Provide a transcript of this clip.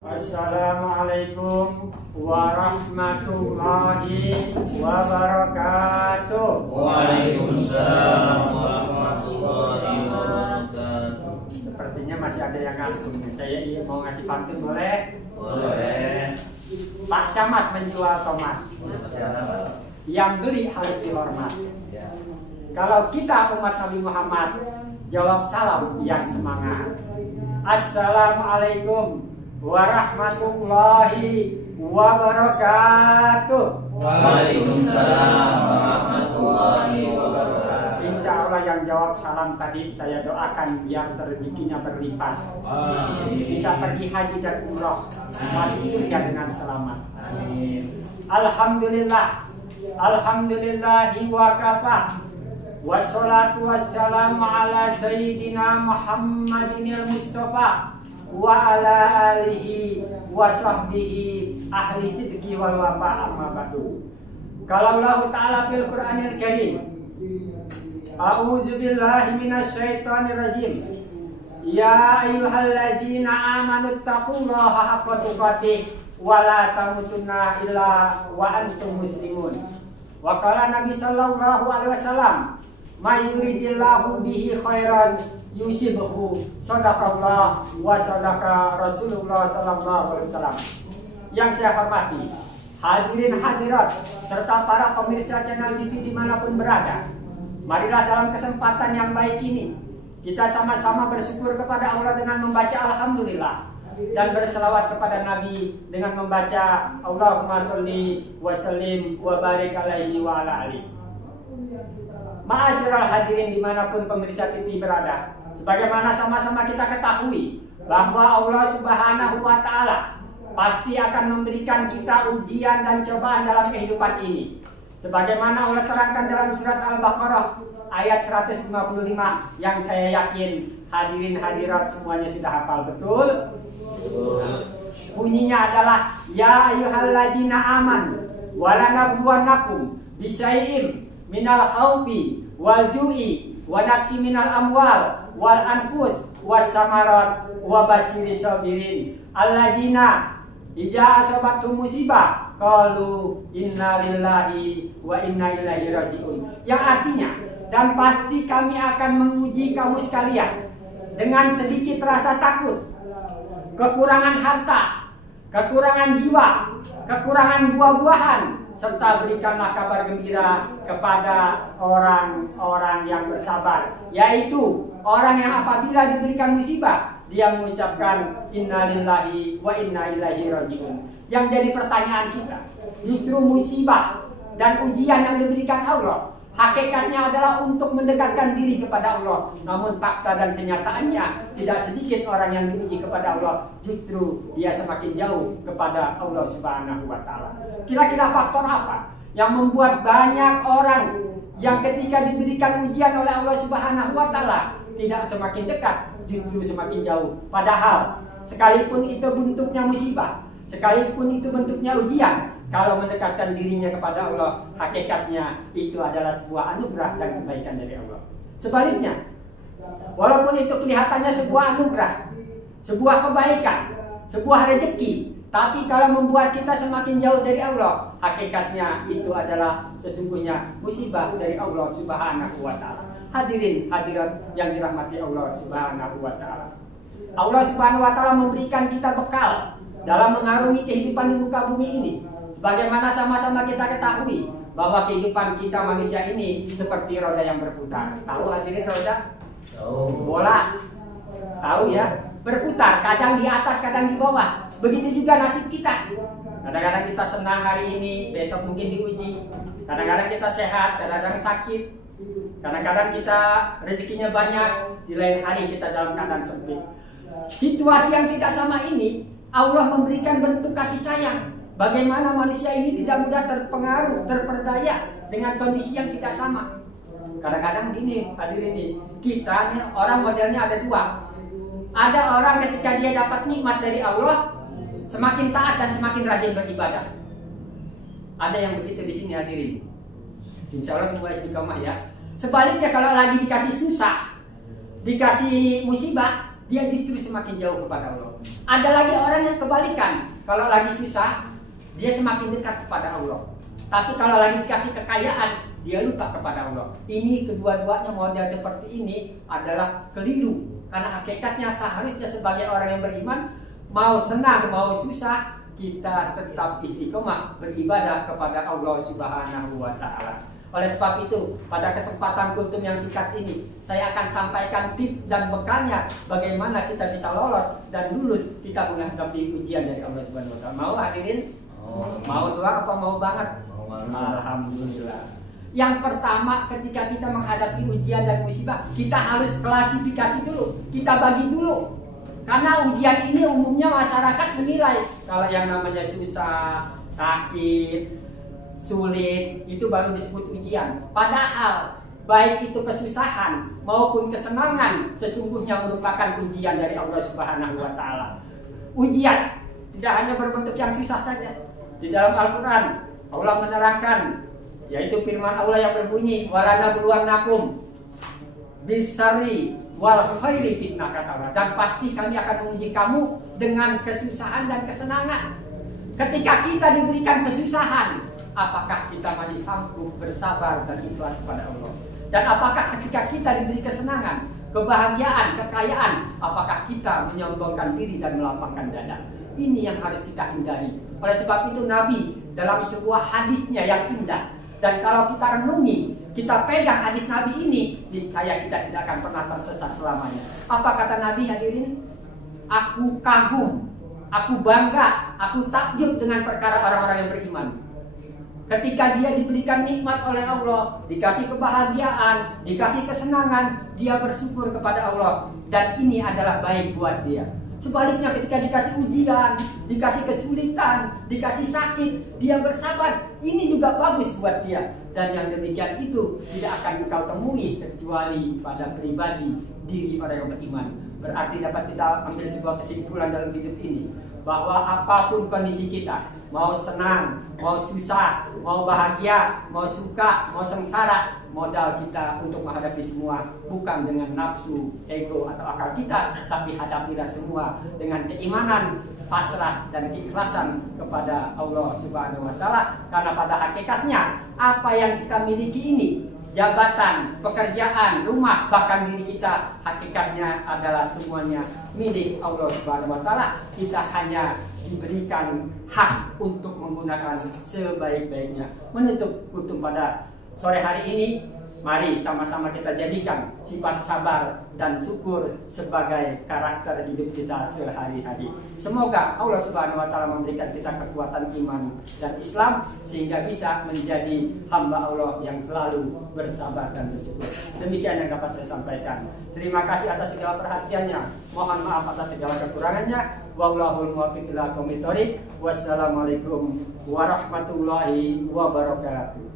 Assalamualaikum warahmatullahi wabarakatuh. Waalaikumsalam warahmatullahi wabarakatuh. Sepertinya masih ada yang ngantuk. Saya mau ngasih pantun, boleh? Boleh. Pak Camat menjual tomat. Masih ada, Pak? Yang beli harus dihormat. Ya. Kalau kita umat Nabi Muhammad, jawab salam yang semangat. Assalamualaikum warahmatullahi wabarakatuh. Waalaikumsalam warahmatullahi wabarakatuh. Insya Allah yang jawab salam tadi saya doakan biar rezekinya berlipat. Bisa pergi haji dan umroh, masuk surga dengan selamat. Amin. Alhamdulillah, alhamdulillahi wa kafa. Wassalatu wassalamu ala sayyidina Muhammadinil Mustafa wa ala alihi wa sahbihi ahli sidqi wal wafa amma ba'du. Qala Allah Ta'ala fil Qur'anil Karim, A'udzu billahi minasy syaithanir rajim. Ya ayyuhalladzina amanu taqullaha haqqa tuqatih wa la tamutunna illa wa antum muslimun. Wa qala Nabi sallallahu alaihi wasallam, may yuridillahu bihi khairan yusibhu, sadaqallah wa sadaqa Rasulullah sallallahu alaihi wasallam. Yang saya hormati hadirin hadirat serta para pemirsa channel TV dimanapun berada, marilah dalam kesempatan yang baik ini kita sama-sama bersyukur kepada Allah dengan membaca alhamdulillah dan berselawat kepada Nabi dengan membaca Allahumma sholli wa sallim wa barik alaihi wa ala alihi. Ma'asyiral hadirin dimanapun pemirsa TV berada, sebagaimana sama-sama kita ketahui bahwa Allah Subhanahu wa Ta'ala pasti akan memberikan kita ujian dan cobaan dalam kehidupan ini. Sebagaimana Allah terangkan dalam surat Al-Baqarah ayat 155 yang saya yakin hadirin hadirat semuanya sudah hafal betul. Bunyinya adalah ya ayyuhalladzina amanu walanabluwannakum bisyai'im minal khaufi wal ju'i wa naqsi minal amwal wal anfus was samarat wa basyiris sabirin alladzina idza asabathum musibah qalu inna lillahi wa inna ilaihi raji'un. Yang artinya, dan pasti kami akan menguji kamu sekalian dengan sedikit rasa takut, kekurangan harta, kekurangan jiwa, kekurangan buah-buahan, serta berikanlah kabar gembira kepada orang-orang yang bersabar, yaitu orang yang apabila diberikan musibah dia mengucapkan innalillahi wa inna ilaihi raji'un. Yang jadi pertanyaan kita, justru musibah dan ujian yang diberikan Allah hakikatnya adalah untuk mendekatkan diri kepada Allah. Namun fakta dan kenyataannya tidak sedikit orang yang diuji kepada Allah, justru dia semakin jauh kepada Allah Subhanahu wa Ta'ala. Kira-kira faktor apa yang membuat banyak orang yang ketika diberikan ujian oleh Allah Subhanahu wa Ta'ala tidak semakin dekat, justru semakin jauh? Padahal sekalipun itu bentuknya musibah, sekalipun itu bentuknya ujian, kalau mendekatkan dirinya kepada Allah, hakikatnya itu adalah sebuah anugerah dan kebaikan dari Allah. Sebaliknya, walaupun itu kelihatannya sebuah anugerah, sebuah kebaikan, sebuah rezeki, tapi kalau membuat kita semakin jauh dari Allah, hakikatnya itu adalah sesungguhnya musibah dari Allah Subhanahu wa Ta'ala. Hadirin hadirat yang dirahmati Allah Subhanahu wa Ta'ala, Allah Subhanahu wa Ta'ala memberikan kita bekal dalam mengarungi kehidupan di muka bumi ini. Sebagaimana sama-sama kita ketahui bahwa kehidupan kita manusia ini seperti roda yang berputar. Tahu hadirin roda? Tahu. Bola. Tahu ya? Berputar, kadang di atas, kadang di bawah. Begitu juga nasib kita. Kadang-kadang kita senang hari ini, besok mungkin diuji. Kadang-kadang kita sehat, kadang-kadang sakit. Kadang-kadang kita rezekinya banyak, di lain hari kita dalam keadaan sempit. Situasi yang tidak sama ini, Allah memberikan bentuk kasih sayang. Bagaimana manusia ini tidak mudah terpengaruh, terperdaya dengan kondisi yang tidak sama. Kadang-kadang gini, hadirin ini, kita nih orang modelnya ada dua. Ada orang ketika dia dapat nikmat dari Allah, semakin taat dan semakin rajin beribadah. Ada yang begitu di sini hadirin. Insya Allah semua istiqomah ya. Sebaliknya kalau lagi dikasih susah, dikasih musibah, dia justru semakin jauh kepada Allah. Ada lagi orang yang kebalikan, kalau lagi susah, dia semakin dekat kepada Allah. Tapi kalau lagi dikasih kekayaan, dia lupa kepada Allah. Ini kedua-duanya model seperti ini adalah keliru. Karena hakikatnya seharusnya sebagai orang yang beriman, mau senang, mau susah, kita tetap istiqomah beribadah kepada Allah Subhanahu wa Ta'ala. Oleh sebab itu, pada kesempatan kultum yang singkat ini, saya akan sampaikan tips dan bekalnya bagaimana kita bisa lolos dan lulus kita menghadapi ujian dari Allah Subhanahu wa Ta'ala. Mau hadirin? Mau doa apa mau banget? Alhamdulillah. Yang pertama, ketika kita menghadapi ujian dan musibah, kita harus klasifikasi dulu, kita bagi dulu. Karena ujian ini umumnya masyarakat menilai kalau yang namanya susah, sakit, sulit, itu baru disebut ujian. Padahal baik itu kesusahan maupun kesenangan sesungguhnya merupakan ujian dari Allah Subhanahu wa Ta'ala. Ujian tidak hanya berbentuk yang susah saja. Di dalam Al-Quran Allah menerangkan, yaitu firman Allah yang berbunyi, walanabluwannakum bisarri wal khairi fitnah, kata Allah, dan pasti kami akan menguji kamu dengan kesusahan dan kesenangan. Ketika kita diberikan kesusahan, apakah kita masih sanggup bersabar dan ikhlas kepada Allah? Dan apakah ketika kita diberi kesenangan, kebahagiaan, kekayaan, apakah kita menyombongkan diri dan melapangkan dada? Ini yang harus kita hindari. Oleh sebab itu Nabi dalam sebuah hadisnya yang indah, dan kalau kita renungi, kita pegang hadis Nabi ini, niscaya kita tidak akan pernah tersesat selamanya. Apa kata Nabi, hadirin? Aku kagum, aku bangga, aku takjub dengan perkara orang-orang yang beriman. Ketika dia diberikan nikmat oleh Allah, dikasih kebahagiaan, dikasih kesenangan, dia bersyukur kepada Allah, dan ini adalah baik buat dia. Sebaliknya ketika dikasih ujian, dikasih kesulitan, dikasih sakit, dia bersabar, ini juga bagus buat dia. Dan yang demikian itu tidak akan engkau temui kecuali pada pribadi diri orang yang beriman. Berarti dapat kita ambil sebuah kesimpulan dalam hidup ini, bahwa apapun kondisi kita, mau senang, mau susah, mau bahagia, mau suka, mau sengsara, modal kita untuk menghadapi semua bukan dengan nafsu, ego atau akal kita, tapi hadapilah semua dengan keimanan, pasrah dan keikhlasan kepada Allah Subhanahu wa Ta'ala. Karena pada hakikatnya apa yang kita miliki ini, jabatan, pekerjaan, rumah, bahkan diri kita, hakikatnya adalah semuanya milik Allah Subhanahu wa Ta'ala. Kita hanya diberikan hak untuk menggunakan sebaik-baiknya. Menutup kultum pada sore hari ini, mari sama-sama kita jadikan sifat sabar dan syukur sebagai karakter hidup kita sehari-hari. Semoga Allah Subhanahu wa Ta'ala memberikan kita kekuatan iman dan Islam sehingga bisa menjadi hamba Allah yang selalu bersabar dan bersyukur. Demikian yang dapat saya sampaikan. Terima kasih atas segala perhatiannya. Mohon maaf atas segala kekurangannya. Wallahul muwaffiq ila aqwamit thoriq. Wassalamualaikum warahmatullahi wabarakatuh.